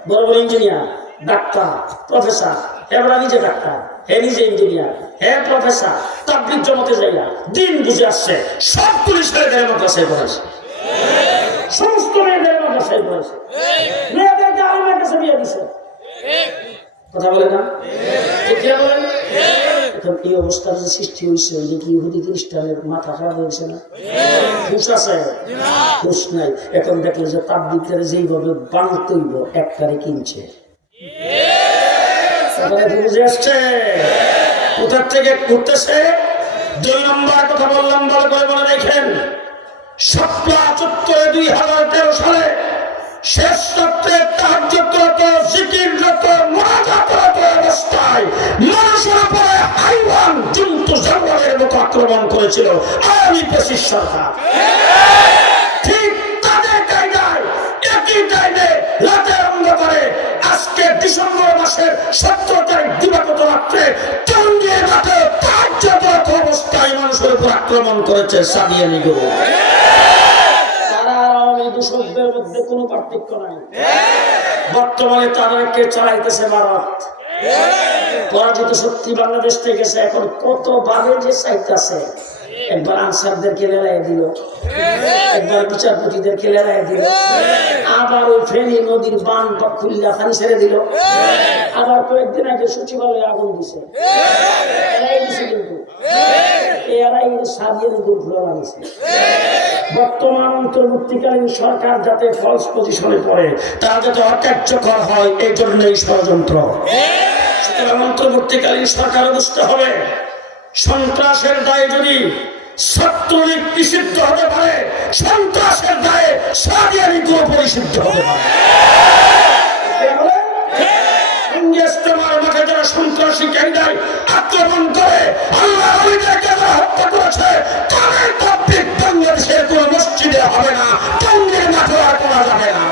বড় বড় ইঞ্জিনিয়ার, ডাক্তার, প্রফেসর, এবার নিজে ডাক্তার, হে নিজে ইঞ্জিনিয়ার, হে প্রফেসর, তাবলীগ জামাতে যাইয়া দিন বুঝে আসছে। সবগুলি ছেলেদের মাদ্রাসায় পড়েছে, সমস্ত মেয়েদের মাদ্রাসায় পড়েছে, মেয়েদেরকে আলেমের কাছে বিয়ে দিছে। কথা বলে না? ঠিক বলেন? এখন এই অবস্থার যে সৃষ্টি হয়েছে, যে কি ইহুদি খ্রিস্টানের মাথা খারাপ হয়েছে না? খুশ আছে? খুশ নাই। এখন দেখলে যে তাবলীগের যেইভাবে বাংতইব একটারে কিনছে, বুঝে আসছে কোথার থেকে ঘুরতেছে। 2 নম্বর কথা বললাম, ভালো করে মনে রেখেন। শাপলা চত্বরে 2013 সালে শেষ রাত্রে তাহাজ্জুদরত, জিকিররত, মুনাজাতরত অবস্থায় মানুষের উপরে হাইওয়ান জন্তু জানোয়ারের মতো আক্রমণ করেছিল আওয়ামী ফ্যাসিস্ট সরকার। ঠিক তাদের কায়দায় একই টাইমে রাতের অন্ধকারে আজকে ডিসেম্বর মাসের 17 তারিখ দিবাগত রাত্রে টঙ্গীর মাঠে তাহাজ্জুদরত অবস্থায় মানুষের উপর আক্রমণ করেছে সাদিয়ানিগুলো। দূষকদের মধ্যে কোনো পার্থক্য নাই। বর্তমানে তাদেরকে চালাইতেছে ভারত। পরাজিত শক্তি বাংলাদেশ থেকে গেছে, এখন কত ভাবে যে চাইতেছে। একবার আনসারদেরকে লেলাই দিল, একবার বিচারপতিদেরকে লেলাই দিল, আবার ওই ফেনী নদীর বান খুললা পানি ছেড়ে দিল, আবার কয়েকদিন আগে সচিবালয়ে আগুন দিছে। এরাই দিছে, কিন্তু এরাই সাদিয়ানিদের ঘুরে লাগিয়েছে। বর্তমান অন্তর্বর্তীকালীন সরকার যাতে ফলস পজিশনে পড়ে, তারা যাতে অকার্যকর হয়, এই জন্যই ষড়যন্ত্র। সুতরাং অন্তর্বর্তীকালীন সরকার বুঝতে হবে, সন্ত্রাসের দায়ে যদি ছাত্রলীগ নিষিদ্ধ হতে পারে, সন্ত্রাসের দায়ে সাদিয়ানি গ্রুপ নিষিদ্ধ হতে পারে। মাঠে যারা সন্ত্রাসী কায়দায় আক্রমণ করে আল্লাহ ওলিদেরকে যারা হত্যা করেছে, তাদের তাবলীগ বাংলাদেশের কোন মসজিদে হবে না, টঙ্গীর মাঠে আর করা যাবে না।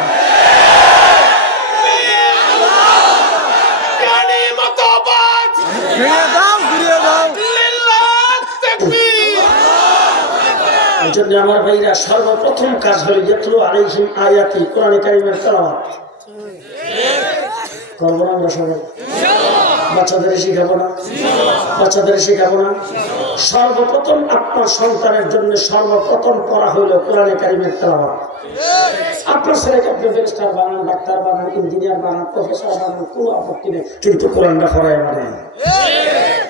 এই জন্য আমার ভাইরা, সর্বপ্রথম কাজ হলো ইয়াতলু আলাইহিম আয়াতি, কোরআনে কারিমের তেলাওয়াত করবো না আমরা সবাই। বাচ্চাদের শিখাবো না? বাচ্চাদের শিখাবো না? সর্বপ্রথম আপনার সন্তানের জন্য সর্বপ্রথম করা হইল কোরআনে কারিমের তেলাওয়াত। আপনার ছেলেকে আপনি ব্যারিস্টার বানান, ডাক্তার বানান, ইঞ্জিনিয়ার বানান, প্রফেসর বানান, কোনো আপত্তি নেই, কিন্তু কোরআনটা পড়ায় বানান।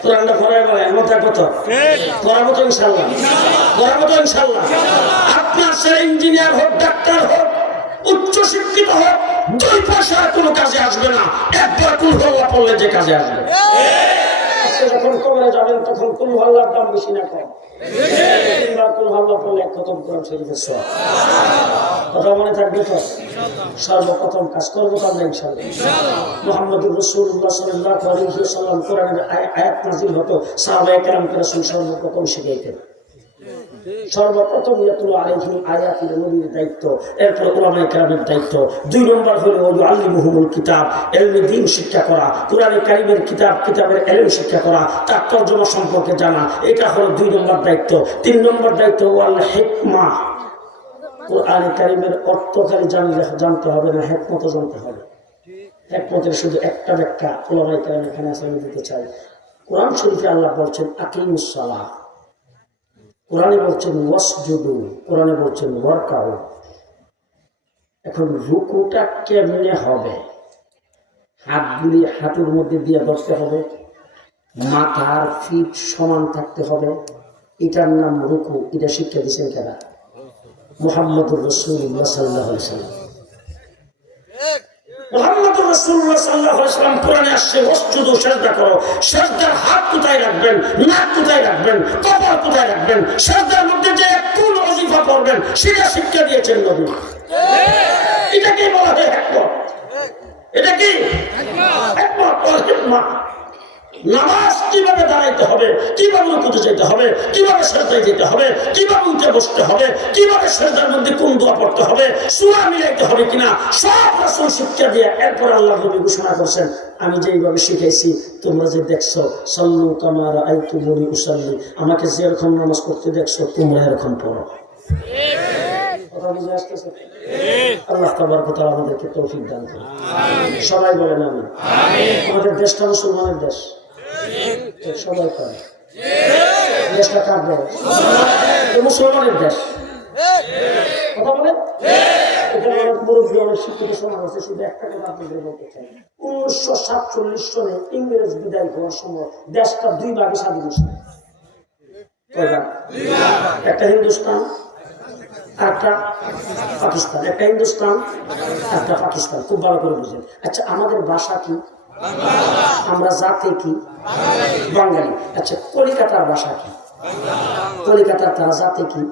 কোরআনটা পড়ায় বানায়, মাথায় কথা পড়াবো তো ইনশাল্লাহ, পড়াবো তো ইনশাল্লাহ। আপনার ছেলে ইঞ্জিনিয়ার হোক, ডাক্তার হোক, উচ্চ শিক্ষিত হোক, 2 পয়সা কোনো কাজে আসবে না, একবার কুল আল্লাহ পড়লে যে কাজে আসবে। যখন কবরে যাবেন তখন কুল আল্লাহর দাম বেশি না কম? 3বার কুল আল্লাহ পড়লে 1 খতম কোরআন শরীফের সওয়াব। কথা মনে থাকবে তো? সর্বপ্রথম কাজ করবো তো আমরা ইনশাআল্লাহ। মুহাম্মদুর রাসূলুল্লাহ সাল্লাল্লাহু আলাইহি ওয়াসাল্লাম কোরআনের আয়াত নাযিল হতো, সাহাবায়ে কেরামকে রাসূল সর্বপ্রথম শিখাইতেন। সর্বপ্রথম ইয়াতুল আলাইহিম আয়াতিল নবীর দায়িত্ব, এরপর উলামায়ে কেরামের দায়িত্ব। 2 নম্বর হলো আল্লিমুহুমুল কিতাব, ইলমে দ্বীন শিক্ষা করা, কোরআনে কারীমের কিতাবের ইলম শিক্ষা করা, তার তরজমা সম্পর্কে জানা, এটা হলো 2 নম্বর দায়িত্ব। 3 নম্বর দায়িত্ব ওয়াল হিকমা, কোরআনে কারীমের অর্থ খালি জানতে হবে না, হিকমতও জানতে হবে। হিকমতের শুধু একটা ব্যাখ্যা উলামায়ে কেরাম এখানে আমি দিতে চাই। কোরআন শরীফে আল্লাহ বলছেন আকিমুস সালাহ, কোরআনে বলছেন ওয়াসজুদু, কোরআনে বলছেন ওয়ারকাউ। এখন রুকুটা কেমনে হবে? হাতগুলি হাঁটুর মধ্যে দিয়ে ধরতে হবে, মাথার ফিট সমান থাকতে হবে, এটার নাম রুকু। এটা শিক্ষা দিচ্ছেন কেনা? মুহাম্মদুর রাসূলুল্লাহ সাল্লাল্লাহু আলাইহি ওয়াসাল্লাম। মুহাম্মদুর রাসূলুল্লাহ সাল্লাল্লাহু আলাইহি ওয়াসাল্লাম কোরআনে আসছে ওয়াসজুদু, সিজদা করো। সিজদার হাত কোথায় রাখবেন, নাক কোথায় রাখবেন, কপাল কোথায় রাখবেন, সিজদার মধ্যে যে কোন ওজিফা পড়বেন সেটা শিক্ষা দিয়েছেন নবী। এটা কি বলা হয় হিকমত? এটা কি হিকমত ও হিকমা? নামাজ কিভাবে দাঁড়াইতে হবে, কিভাবে রুকুতে যেতে হবে, কিভাবে সিজদায় যেতে হবে, কিভাবে উঠে বসতে হবে, কিভাবে সিজদার মধ্যে কোন দোয়া পড়তে হবে, সূরা মিলাইতে হবে কিনা, সব রাসূল শিক্ষা দিয়ে এরপর আল্লাহ নবী ঘোষণা করেছেন আমি যেইভাবে শিখাইছি তোমরা যে দেখছো, সাল্লু কামা রাআইতুমুনি উসাল্লি, আমাকে যেরকম নামাজ পড়তে দেখছো তোমরা এরকম পড়ো। কথা বুঝে আসতেছে? আল্লাহ তাবারক ওয়া তাআলা আমাদেরকে তৌফিক দান করুন। সবাই বলেন আমিন। আমাদের দেশটা মুসলমানের দেশ, সবাই করে। দেশটা কার দেশ? মুসলমানের দেশ। কথা বলেন। এখানে অনেক মুরব্বী, অনেক শিক্ষিত সমাজ আছে। শুধু একটা কথা আপনাদের বলতে চাই, 1947 সনে ইংরেজ বিদায় হওয়ার সময় দেশটা 2 ভাগে স্বাধীন হয়েছে। একটা হিন্দুস্তান, একটা পাকিস্তান। একটা হিন্দুস্তান, একটা পাকিস্তান। খুব ভালো করে বুঝেন। আচ্ছা, আমাদের ভাষা কি? আমরা জাতি কি? বাঙালি। আচ্ছা, কলিকাতার ভাষা কি? কলিকাতার তারা জাতি কি?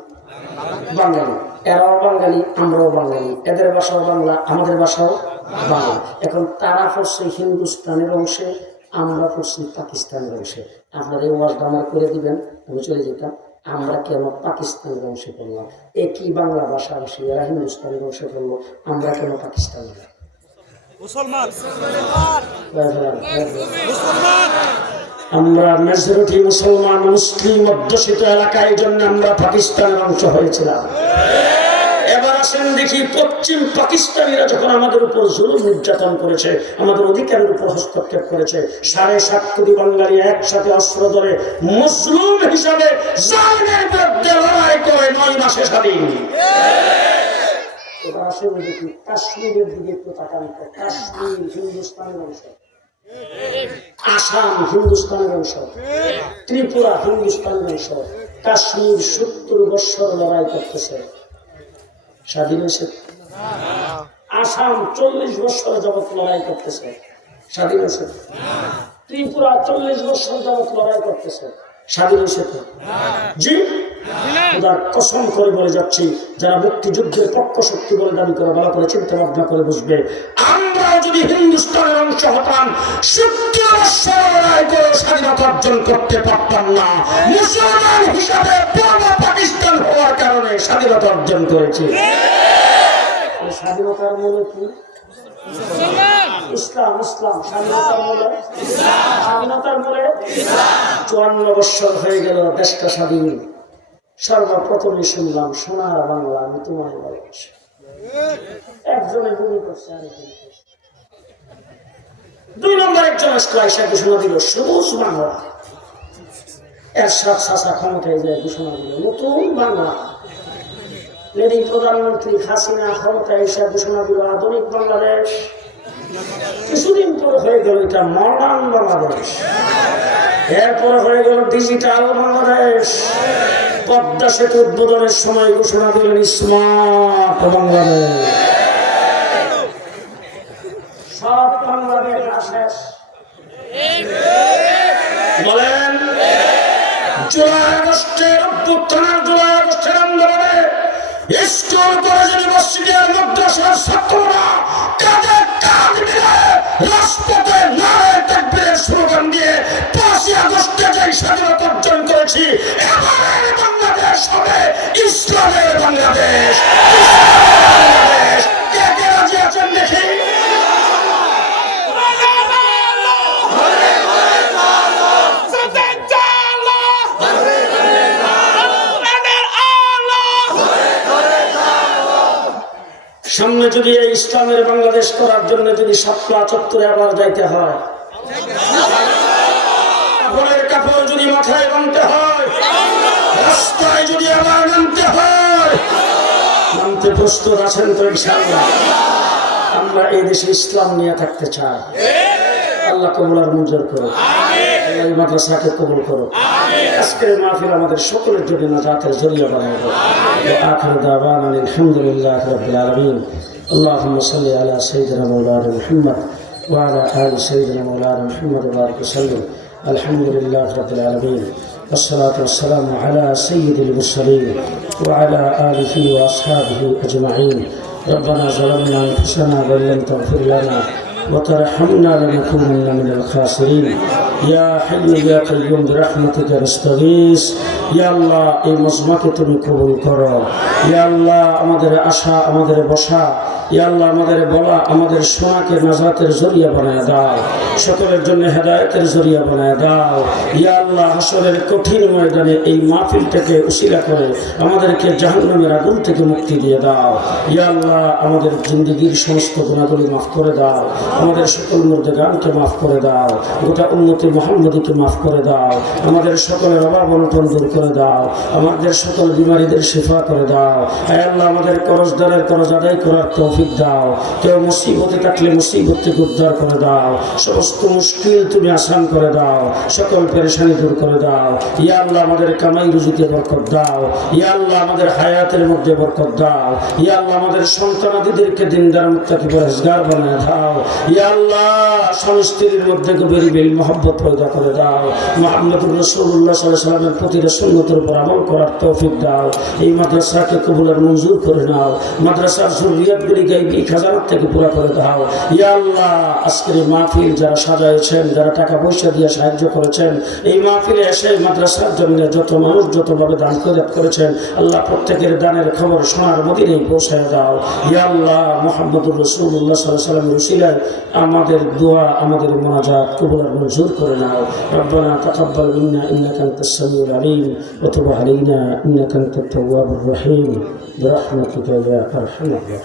বাঙালি। এরাও বাঙালি, আমরাও বাঙালি। এদের ভাষাও বাংলা, আমাদের ভাষাও বাংলা। এখন তারা পড়ছে হিন্দুস্তানের অংশে, আমরা পড়ছি পাকিস্তানের অংশে। আপনারা এই ওয়াজটা আমার করে দিবেন, আমি চলে যেতাম। আমরা কেন পাকিস্তানের অংশে পড়লাম? একই বাংলা ভাষাভাষী, এরা হিন্দুস্তানের অংশে পড়লো, আমরা কেন পাকিস্তানের? আমরা মেজরিটি মুসলমান, মুসলিম অধ্যুষিত এলাকায়, জন্য আমরা পাকিস্তানের অংশ হয়েছিলাম। এবার আসেন দেখি, পশ্চিম পাকিস্তানিরা যখন আমাদের উপর জুলুম নির্যাতন করেছে, আমাদের অধিকারের উপর হস্তক্ষেপ করেছে, 7.5 কোটি বাঙালি একসাথে অস্ত্র ধরে মুসলিম হিসাবে জালিমের বিরুদ্ধে লড়াই করে 9 মাসে স্বাধীন। এবার আসেন দেখি কাশ্মীরের দিকে একটু তাকান। কাশ্মীর হিন্দুস্তানের অংশ, আসাম হিন্দুস্তানের অংশ, ত্রিপুরা হিন্দুস্তানের অংশ। কাশ্মীর 70 বছর লড়াই করতেছে, স্বাধীন হয়েছে। আসাম 40 বছর যাবৎ লড়াই করতেছে, স্বাধীন হয়েছে। ত্রিপুরা 40 বছর যাবৎ লড়াই করতেছে, স্বাধীন হয়েছে। জি, খোদার কসম করে বলে যাচ্ছি, যারা মুক্তিযুদ্ধের পক্ষ শক্তি বলে দাবি করে, ভালো করে চিন্তা ভাবনা করে বুঝবে, আমরা যদি হিন্দুস্তানের অংশ হতাম 70 বছর লড়াই করে স্বাধীনতা অর্জন করতে পারতাম না। মুসলমান হিসাবে পূর্ব পাকিস্তান হওয়ার কারণে স্বাধীনতা অর্জন করেছি। স্বাধীনতার মূলে কি? ইসলাম। ইসলাম স্বাধীনতার মূলে, স্বাধীনতার মূলে 54 বছর হয়ে গেল দেশটা স্বাধীন। সর্বপ্রথমে শুনলাম সোনার বাংলা আমি তোমায় ভালোবাসি। একজনে ভূমি করছে, আরেকজন 2 নম্বর একজন আসলে ঘোষণা দিল সবুজ বাংলা। এরশাদ চাচা ক্ষমতায় যায় ঘোষণা দিল নতুন বাংলা। লেডি প্রধানমন্ত্রী হাসিনা ক্ষমতায় এসে ঘোষণা দিল আধুনিক বাংলাদেশ। কিছুদিন পর হয়ে গেল এটা মডার্ন বাংলাদেশ। এরপর হয়ে গেল ডিজিটাল বাংলাদেশ। পদ্মা সেতু উদ্বোধনের সময় ঘোষণা দিলেন স্মার্ট বাংলাদেশ। সব বাংলাদেশ শেষ। বলেন, জুলাই আগস্টের অভ্যুত্থানের, জুলাই আগস্টের আন্দোলনে স্কুল কলেজ ইউনিভার্সিটির মাদ্রাসার ছাত্ররা কাঁধে কাঁধ মিলে রাজপথে নারায়ে তাকবীরের স্লোগান দিয়ে 5ই আগস্টে যে স্বাধীনতা অর্জন করেছি, এবারের বাংলাদেশ সামনে যদি এই ইসলামের বাংলাদেশ করার জন্য যদি শাপলা চত্বরে আবার যাইতে হয়, কাপড়ের কাপড় যদি মাথায় বাঁধতে হয়, রাস্তায় যদি আবার নামতে হয়, নামতে প্রস্তুত আছেন তো ইনশাআল্লাহ? আমরা এই দেশে ইসলাম নিয়ে থাকতে চাই। আল্লাহ কবুল আর মঞ্জুর করো, আল্লাহ এই মাদ্রাসাকে কবুল করো। আজকের মাহফিল আমাদের সকলের জন্য নাজাতের জরিয়া বানায় দাও। আখির দাওয়ানা আলহামদুলিল্লাহি রাব্বিল আলামিন। আল্লাহুম্মা সাল্লি আলা সাইয়্যিদিনা মাওলানা মুহাম্মদ ওয়া আলা আলি সাইয়্যিদিনা মাওলানা মুহাম্মদ ওয়া বারিক ওয়া সাল্লিম। আলহামদুলিল্লাহি রাব্বিল আলামিন। والصلاة والسلام على سيد المرسلين وعلى آله وأصحابه أجمعين. ربنا ظلمنا أنفسنا وإن لم تغفر لنا وترحمنا لنكونن من الخاسرين. يا حي يا قيوم برحمتك نستغيث. يا الله এই মজমাকে তুমি কবুল করো। ইয়া আল্লাহ আমাদের আশা, আমাদের বসা, ইয়া আল্লাহ আমাদের বলা, আমাদের শোনাকে নাজাতের জরিয়া বানায় দাও, সকলের জন্য হেদায়েতের জরিয়া বানায় দাও। ইয়া আল্লাহ হাসরের কঠিন ময়দানে এই মাহফিলটাকে উসিলা করে আমাদেরকে জাহান্নামের আগুন থেকে মুক্তি দিয়ে দাও। ইয়া আল্লাহ আমাদের জিন্দেগীর সমস্ত গুনাহগুলি মাফ করে দাও, আমাদের সকল মুর্দেগানকে মাফ করে দাও, গোটা উম্মতে মুহাম্মদীকে মাফ করে দাও, আমাদের সকলের অভাব অনটন দূর করে দাও, আমাদের সকল বিমারীদের শিফা করে দাও। হে আল্লাহ আমাদের করজদারের করজ আদায় করার তৌফিক দাও। কেউ মুসিবতে থাকলে মুসিবত থেকে উদ্ধার করে দাও, সমস্ত মুশকিল তুমি আসান করে দাও, সকল পেরেশানি দূর করে দাও। ইয়া আল্লাহ আমাদের কামাই রুজিতে বরকত দাও, ইয়া আল্লাহ আমাদের হায়াতের মধ্যে বরকত দাও, ইয়া আল্লাহ আমাদের সন্তানাদিদেরকে দিনদার মুত্তাকি পরহেজগার বানায় দাও। ইয়া আল্লাহ স্বামী স্ত্রীর মধ্যে গভীর বেল মহব্বত পয়দা করে দাও। মুহাম্মদুর রাসূলুল্লাহ সাল্লাল্লাহু আলাইহি ওয়াসাল্লামের প্রতিটা সুন্নতের উপর আমল করার তৌফিক দাও। এই মাদ্রাসাকে কবুল আর মঞ্জুর করে নাও, মাদ্রাসার যুররিয়াতগুলি গায়বী খাজানাত থেকে পুরা করে দাও। ইয়া আল্লাহ আজকের এই মাহফিল যারা সাজাইছেন, যারা টাকা পয়সা দিয়ে সাহায্য করেছেন, এই মাহফিলে এসে মাদ্রাসার জন্য যত মানুষ যতভাবে দান করেছেন, আল্লাহ প্রত্যেকের দানের খবর সোনার মদিনায় পৌঁছায় দাও। ইয়া আল্লাহ মুহাম্মদুর রাসূলুল্লাহ সাল্লাল্লাহু আলাইহি ওয়াসাল্লামের উসিলায় আমাদের দোয়া, আমাদের মুনাজাত কবুল আর মঞ্জুর করে নাও। রব্বানা তাকাব্বাল মিন্না ইন্নাকা আনতাস সামিউল আলিম ওয়া তুব আলাইনা ইন্নাকা আনতাত তাওয়াবুর রহিম বিরহমাতিকা ইয়া আরহামার রাহিমিন।